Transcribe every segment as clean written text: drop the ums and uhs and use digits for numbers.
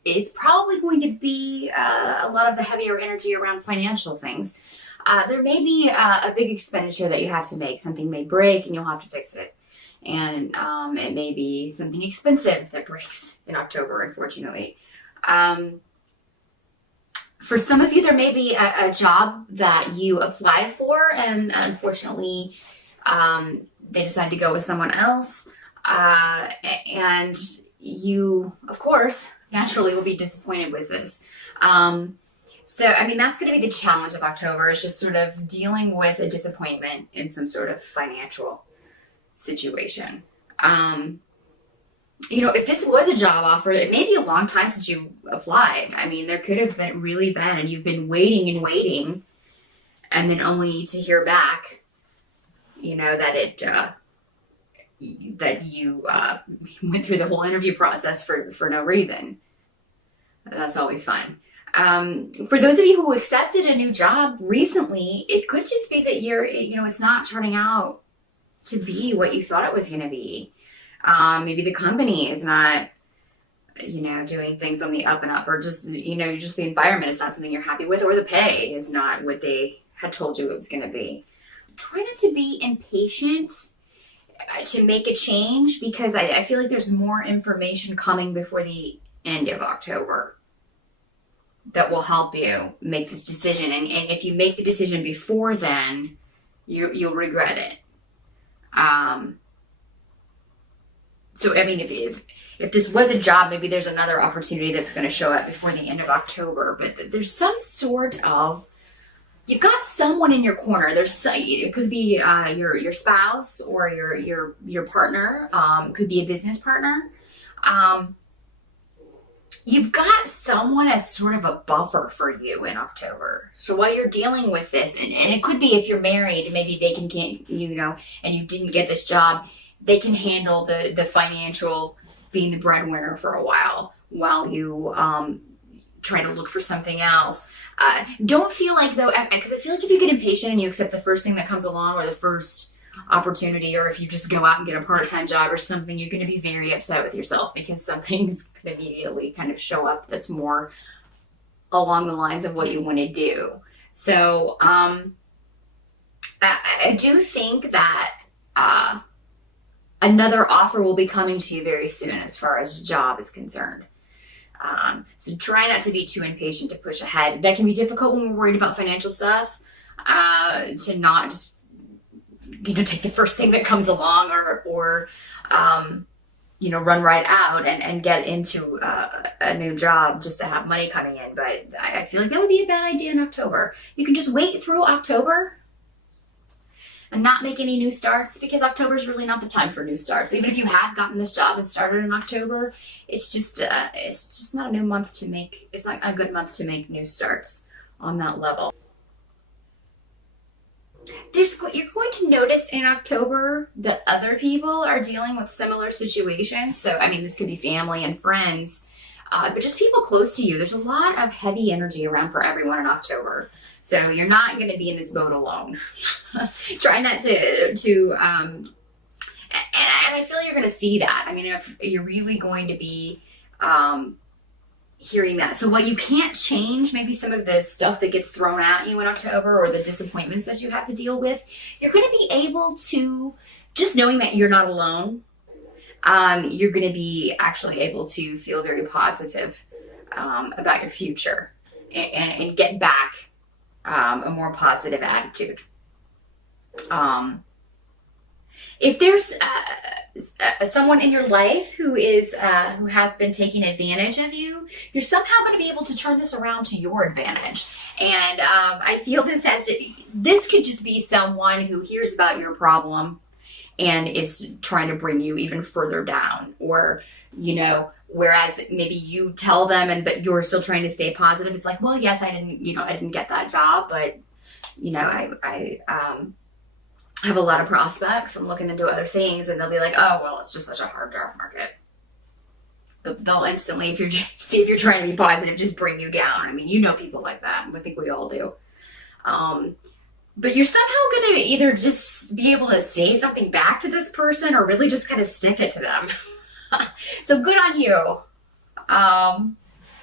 is probably going to be a lot of the heavier energy around financial things. There may be a big expenditure that you have to make. Something may break and you'll have to fix it. And it may be something expensive that breaks in October, unfortunately. For some of you, there may be a job that you applied for, and unfortunately, they decide to go with someone else. And you, of course, naturally will be disappointed with this. So, I mean, that's going to be the challenge of October, is just sort of dealing with a disappointment in some sort of financial situation. If this was a job offer, it may be a long time since you applied. I mean, there could have been, and you've been waiting and waiting, and then only to hear back, that you went through the whole interview process for no reason. That's always fun. For those of you who accepted a new job recently, it could just be that it's not turning out to be what you thought it was going to be. Maybe the company is not, doing things on the up and up, or just the environment is not something you're happy with, or the pay is not what they had told you it was going to be. Try not to be impatient to make a change, because I feel like there's more information coming before the end of October that will help you make this decision. And if you make the decision before then, you'll regret it. So, I mean, if this was a job, maybe there's another opportunity that's going to show up before the end of October, but there's some sort of, you've got someone in your corner. It could be your spouse or your partner. Could be a business partner. You've got someone as sort of a buffer for you in October. So while you're dealing with this, and it could be if you're married, maybe they can, and you didn't get this job, they can handle the financial, being the breadwinner for a while you try to look for something else. Don't feel like, though, because I feel like if you get impatient and you accept the first thing that comes along, or the first opportunity, or if you just go out and get a part-time job or something, you're going to be very upset with yourself, because something's going to immediately kind of show up that's more along the lines of what you want to do. So I do think that another offer will be coming to you very soon as far as job is concerned. So try not to be too impatient to push ahead. That can be difficult when we're worried about financial stuff, to not just, take the first thing that comes along, or run right out and get into a new job just to have money coming in. But I feel like that would be a bad idea in October. You can just wait through October and not make any new starts, because October is really not the time for new starts. Even if you had gotten this job and started in October, it's just not a new month to make. It's not a good month to make new starts on that level. You're going to notice in October that other people are dealing with similar situations. So, I mean, this could be family and friends, but just people close to you. There's a lot of heavy energy around for everyone in October. So you're not going to be in this boat alone. Try not to and I feel you're going to see that. I mean, if you're really going to be hearing that. So while you can't change maybe some of the stuff that gets thrown at you in October, or the disappointments that you have to deal with, you're going to be able to, just knowing that you're not alone, you're going to be actually able to feel very positive about your future, and get back a more positive attitude. If there's someone in your life who has been taking advantage of you, you're somehow going to be able to turn this around to your advantage. And I feel this could just be someone who hears about your problem and is trying to bring you even further down, or whereas maybe you tell them but you're still trying to stay positive. It's like, well, yes, I didn't get that job, but I have a lot of prospects. I'm looking into other things, and they'll be like, oh, well, it's just such a hard job market. They'll instantly, if you're trying to be positive, just bring you down. I mean, people like that. I think we all do. But you're somehow going to either just be able to say something back to this person, or really just kind of stick it to them. So good on you.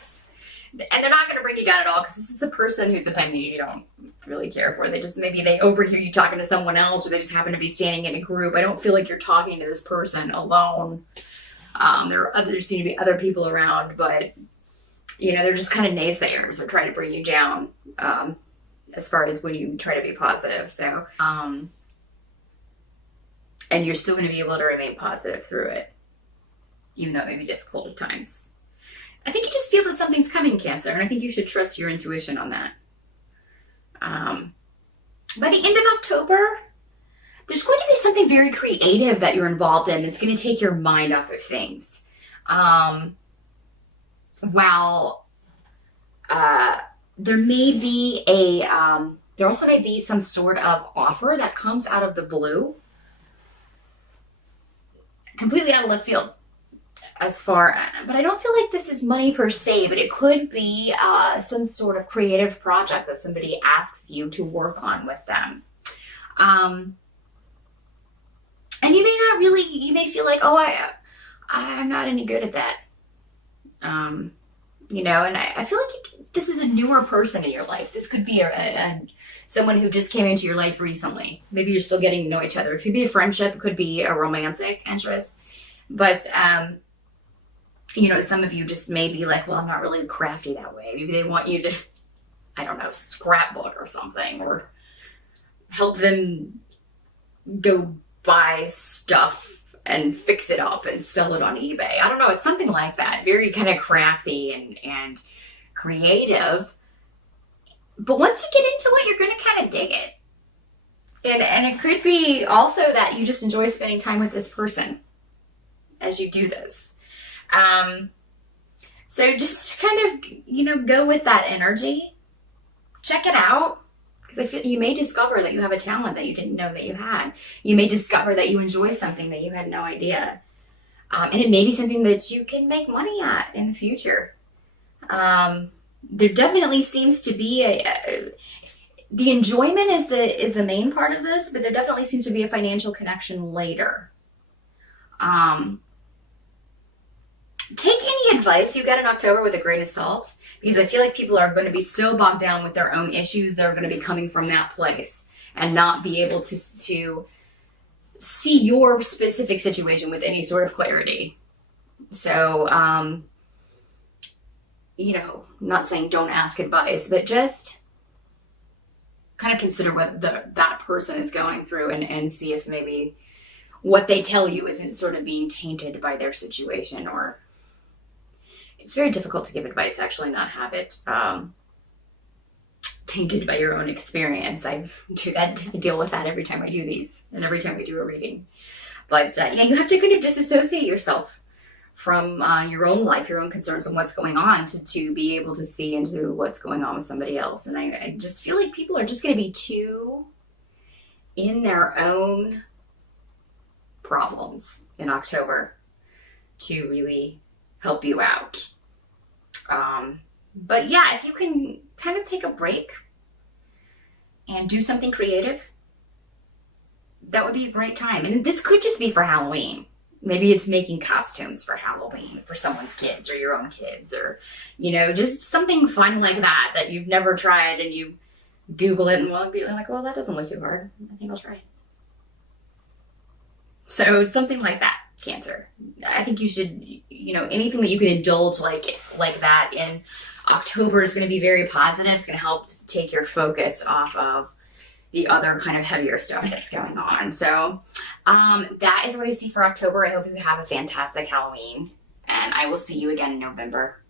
And they're not going to bring you down at all, because this is a person whose opinion you don't really care for. They just, maybe they overhear you talking to someone else, or they just happen to be standing in a group. I don't feel like you're talking to this person alone. There seem to be other people around, but they're just kind of naysayers or try to bring you down, as far as when you try to be positive. So, and you're still going to be able to remain positive through it, even though it may be difficult at times. I think you just feel that something's coming, Cancer, and I think you should trust your intuition on that. By the end of October, there's going to be something very creative that you're involved in that's going to take your mind off of things. While there may be there also may be some sort of offer that comes out of the blue, completely out of left field. But I don't feel like this is money per se, but it could be some sort of creative project that somebody asks you to work on with them. And you may feel like, oh, I'm not any good at that. And I feel like this is a newer person in your life. This could be someone who just came into your life recently. Maybe you're still getting to know each other. It could be a friendship. It could be a romantic interest. But, some of you just may be like, well, I'm not really crafty that way. Maybe they want you to, I don't know, scrapbook or something, or help them go buy stuff and fix it up and sell it on eBay. I don't know. It's something like that. Very kind of crafty and creative. But once you get into it, you're going to kind of dig it. And it could be also that you just enjoy spending time with this person as you do this. So just kind of, go with that energy. Check it out. Because I feel you may discover that you have a talent that you didn't know that you had. You may discover that you enjoy something that you had no idea. And it may be something that you can make money at in the future. There definitely seems to be the enjoyment is the main part of this, but there definitely seems to be a financial connection later. Take any advice you get in October with a grain of salt, because I feel like people are going to be so bogged down with their own issues. They're going to be coming from that place and not be able to see your specific situation with any sort of clarity. So, not saying don't ask advice, but just kind of consider what that person is going through and see if maybe what they tell you isn't sort of being tainted by their situation. Or it's very difficult to give advice, actually, not have it tainted by your own experience. I deal with that every time I do these and every time we do a reading. But you have to kind of disassociate yourself from your own life, your own concerns, and what's going on to be able to see into what's going on with somebody else. And I just feel like people are just going to be too in their own problems in October to really help you out. But if you can kind of take a break and do something creative, that would be a great time. And this could just be for Halloween. Maybe it's making costumes for Halloween for someone's kids or your own kids, or, just something fun like that you've never tried, and you Google it and be like, well, that doesn't look too hard. I think I'll try it. So something like that, Cancer. I think you should, anything that you can indulge like that in October is going to be very positive. It's going to help take your focus off of the other kind of heavier stuff that's going on. So that is what I see for October. I hope you have a fantastic Halloween, and I will see you again in November.